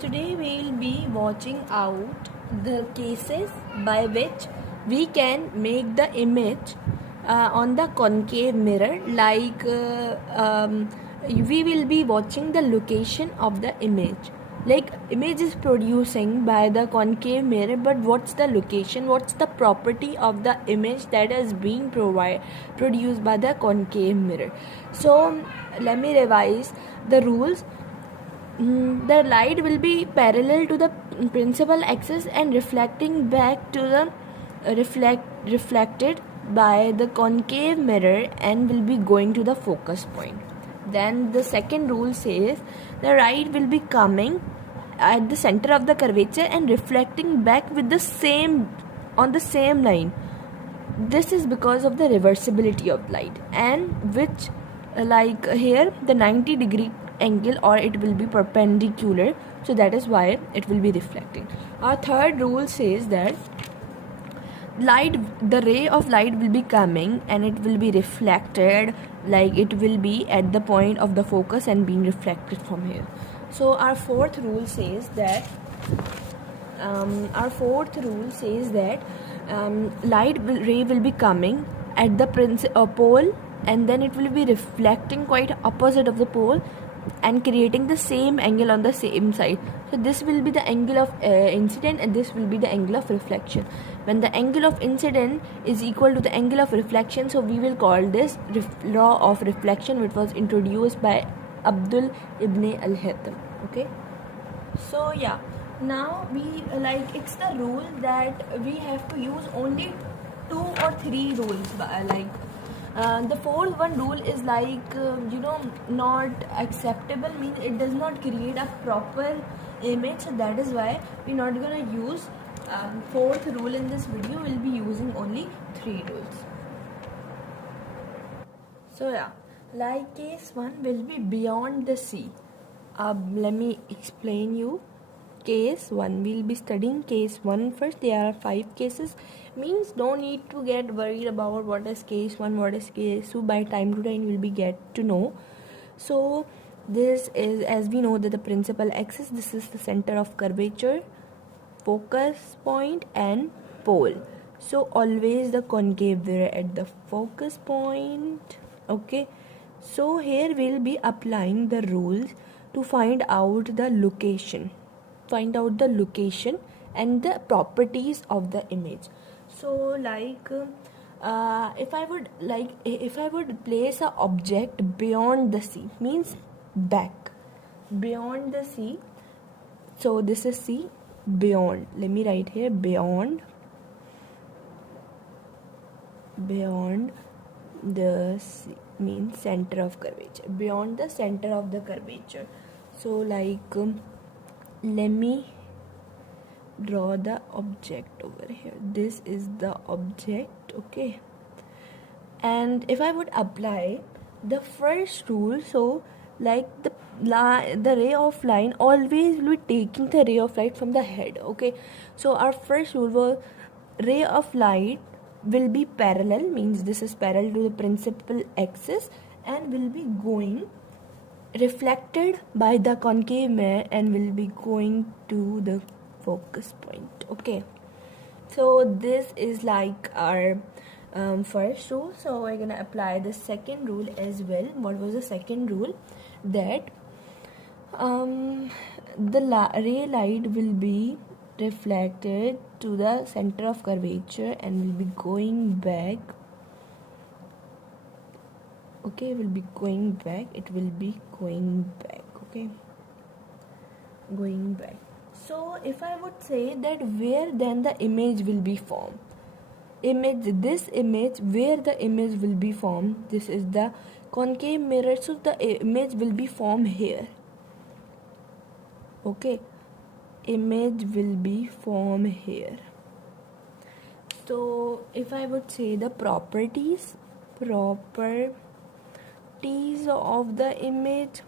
Today we will be watching out the cases by which we can make the image on the concave mirror. We will be watching the location of the image. Like image is producing by the concave mirror, but what's the location? What's the property of the image that is being produced by the concave mirror? So let me revise the rules. The light will be parallel to the principal axis and reflecting back to the reflected by the concave mirror and will be going to the focus point. Then the second rule says the light will be coming at the center of the curvature and reflecting back with the same line. This is because of the reversibility of light, and which like here the 90-degree angle, or it will be perpendicular, so that is why it will be reflecting. Our third rule says that the ray of light will be coming and it will be reflected, like it will be at the point of the focus and being reflected from here. So our fourth rule says that light ray will be coming at the pole, and then it will be reflecting quite opposite of the pole and creating the same angle on the same side. So this will be the angle of incident and this will be the angle of reflection. When the angle of incident is equal to the angle of reflection, so we will call this law of reflection, which was introduced by Abdul ibn al-Haytham. Okay, so yeah, now it's the rule that we have to use only 2 or 3 rules. The fourth one rule is not acceptable, means it does not create a proper image, so that is why we're not gonna use fourth rule in this video. We'll be using only 3 rules. So yeah, like case 1 will be beyond the sea. Let me explain you case 1. We'll be studying case 1 first. There are 5 cases, means don't need to get worried about what is case 1, what is case 2. By time to time will be get to know. So this is, as we know, that the principal axis, this is the center of curvature, focus point and pole. So always the concave mirror at the focus point. Okay, so here we'll be applying the rules to find out the location and the properties of the image. So if I would place an object beyond the sea, means back beyond the sea. So this is sea, beyond, let me write here, beyond the sea means center of curvature, beyond the center of the curvature. So let me draw the object over here. This is the object. Okay, and if I would apply the first rule, so the ray of light always will be taking the ray of light from the head. Okay, so our first rule was ray of light will be parallel, means this is parallel to the principal axis and will be going reflected by the concave mirror and will be going to the focus point. Okay, so this is like our first rule. So we're gonna apply the second rule as well. What was the second rule? That the ray light will be reflected to the center of curvature and will be going back. Okay, it will be going back. Okay, going back. So if I would say that where then the image will be formed, this image, where the image will be formed, this is the concave mirror, so the image will be formed here. Okay, image will be formed here. So if I would say the properties of the image,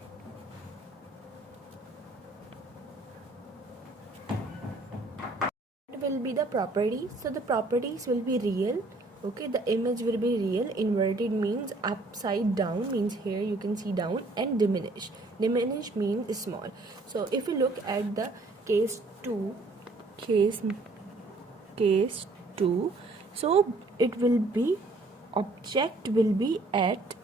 will be the properties. So the properties will be real. Okay, the image will be real. Inverted means upside down, means here you can see down, and diminish Diminish means small. So if we look at the case 2, case 2, so it will be object will be at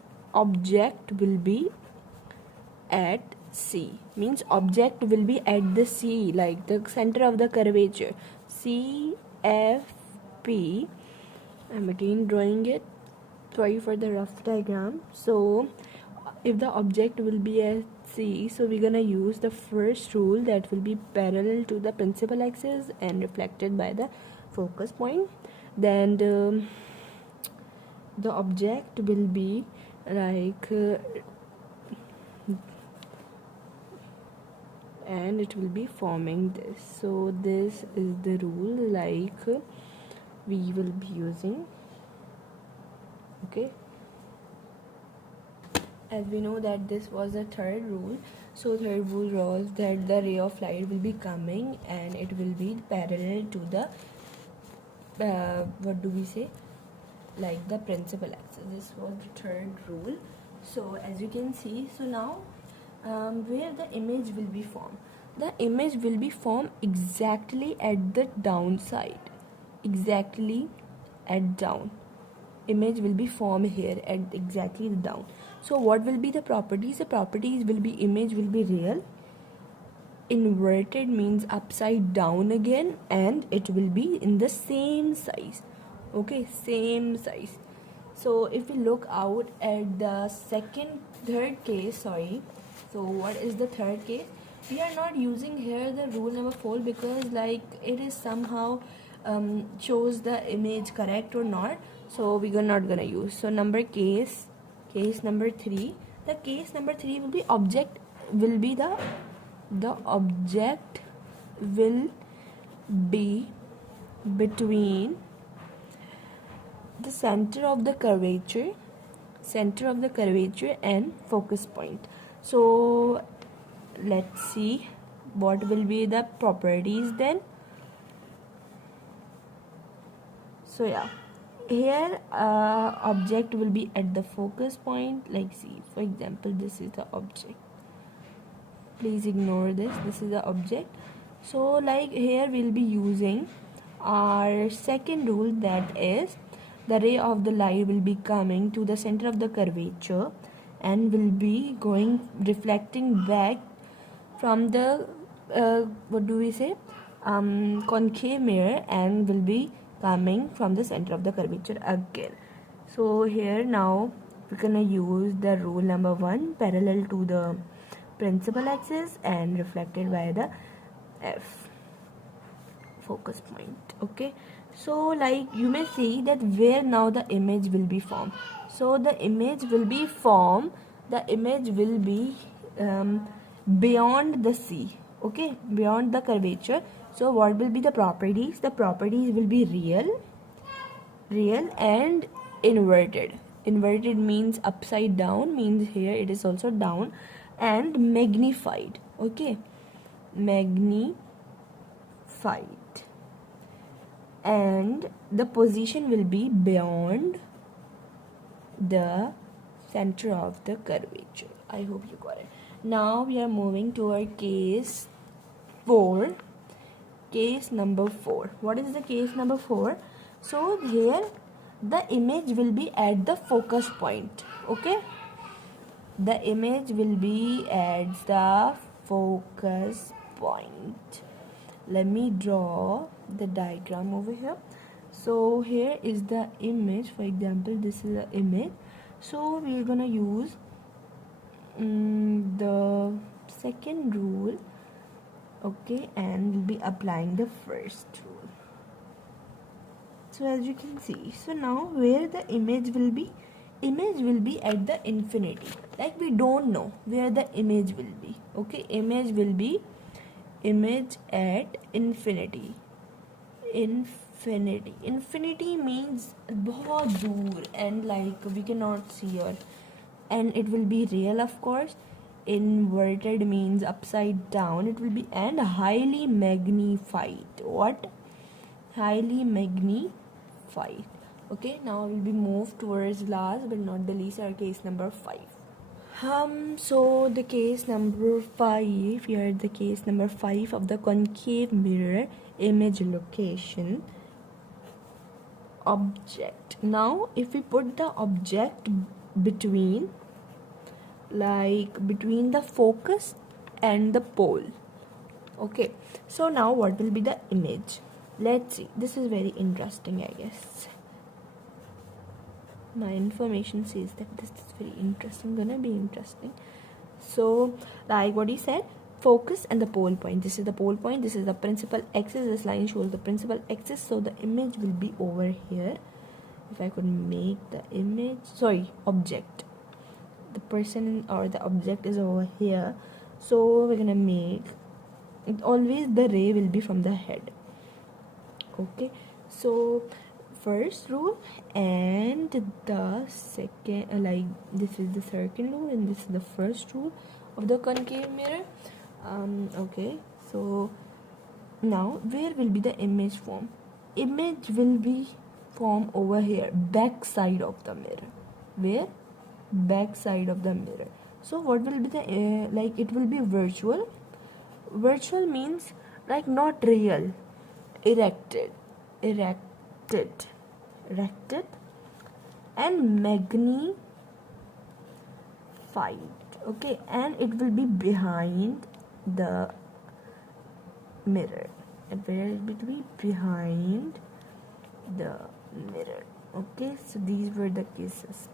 C, means object will be at the C, like the center of the curvature, C F P. I'm again drawing it, sorry for the rough diagram. So if the object will be at C, so we're gonna use the first rule, that will be parallel to the principal axis and reflected by the focus point. Then the object will be like and it will be forming this. So this is the rule like we will be using. Okay, as we know that this was the third rule. So third rule was that the ray of light will be coming and it will be parallel to the what do we say, like the principal axis. This was the third rule. So as you can see, so now where the image will be formed, the image will be formed exactly at the downside, exactly at down. Image will be formed here at exactly the down. So what will be the properties? The properties will be image will be real, inverted means upside down again, and it will be in the same size. Okay, same size. So if we look out at the third case, sorry, so what is the third case? We are not using here the rule number 4 because like it is somehow shows the image correct or not, so we are not gonna use. So case number 3, the case number 3 will be object will be the object will be between the center of the curvature and focus point. So let's see what will be the properties then. So yeah, here object will be at the focus point, like see, for example, this is the object, please ignore this is the object. So like here we'll be using our second rule, that is the ray of the light will be coming to the center of the curvature and will be reflecting back from the what do we say, concave mirror, and will be coming from the center of the curvature again. So here now we're gonna use the rule number 1, parallel to the principal axis and reflected by the F focus point. Okay, so like you may see that where now the image will be formed. So the image will be beyond the C, okay, beyond the curvature. So what will be the properties? The properties will be real and inverted. Inverted means upside down, means here it is also down, and magnified. Okay, magnified, and the position will be beyond the center of the curvature. I hope you got it. Now we are moving to our case 4. Case number 4. What is the case number 4? So here the image will be at the focus point. Okay, the image will be at the focus point. Let me draw the diagram over here. So here is the image, for example this is the image. So we're gonna use the second rule, okay, and we'll be applying the first rule. So as you can see, so now where the image will be at the infinity, like we don't know where the image will be. Okay, image at infinity. Infinity means बहुत दूर, and like we cannot see it, and it will be real, of course. Inverted means upside down, it will be, and highly magnified. What? Highly magnified. Okay, now we'll be moved towards last but not the least, our case number 5. So the case number 5, here the case number 5 of the concave mirror image location object. Now if we put the object between the focus and the pole, okay, so now what will be the image? Let's see. This is very interesting, I guess. My information says that this is very interesting, gonna be interesting. So like what he said, focus and the pole point. This is the pole point, this is the principal axis. This line shows the principal axis, so the image will be over here. If I could make the image, object, the person or the object is over here, so we're gonna make it, always the ray will be from the head. Okay, so first rule and the second, this is the second rule and this is the first rule of the concave mirror. Okay, so now where will be the image form? Image will be formed over here, back side of the mirror. Where? Back side of the mirror. So what will be the it will be virtual. Virtual means like not real, erected and magnified. Okay, and it will be behind the mirror. Where it will be? Behind the mirror. Okay, so these were the cases.